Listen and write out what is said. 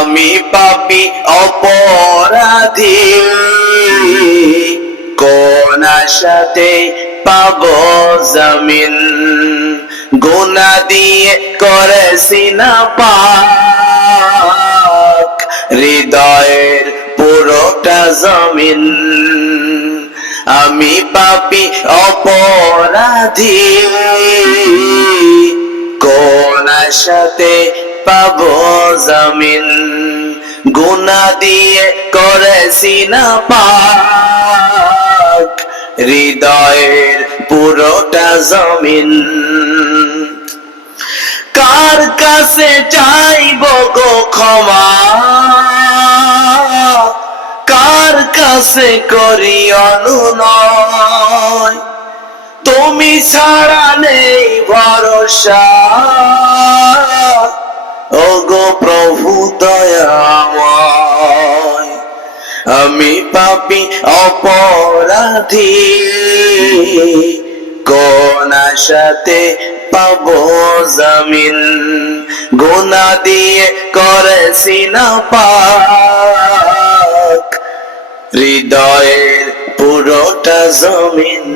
আমি পাপী অপরাধী, কোন আশাতে পাবো জামিন। গুনাহ দিয়ে করেছি না পাক, হৃদয়ের পুরোটা জমিন। আমি পাপী অপরাধী, কোন আশাতে পাবো জামিন। গুনাহ দিয়ে করেছি না পাক, হৃদয়ের পুরোটা জমিন। কার কাছে চাইবো গো ক্ষমা, কার কাছে করি অনুনয়। তুমি ছাড়া নেই ভরসা, ওগো প্রভু দয়াময়। আমি পাপী অপরাধী, কোন আশাতে পাবো জামিন। গুনাহ দিয়ে করেছি না পাক, হৃদয়ের পুরোটা জমিন।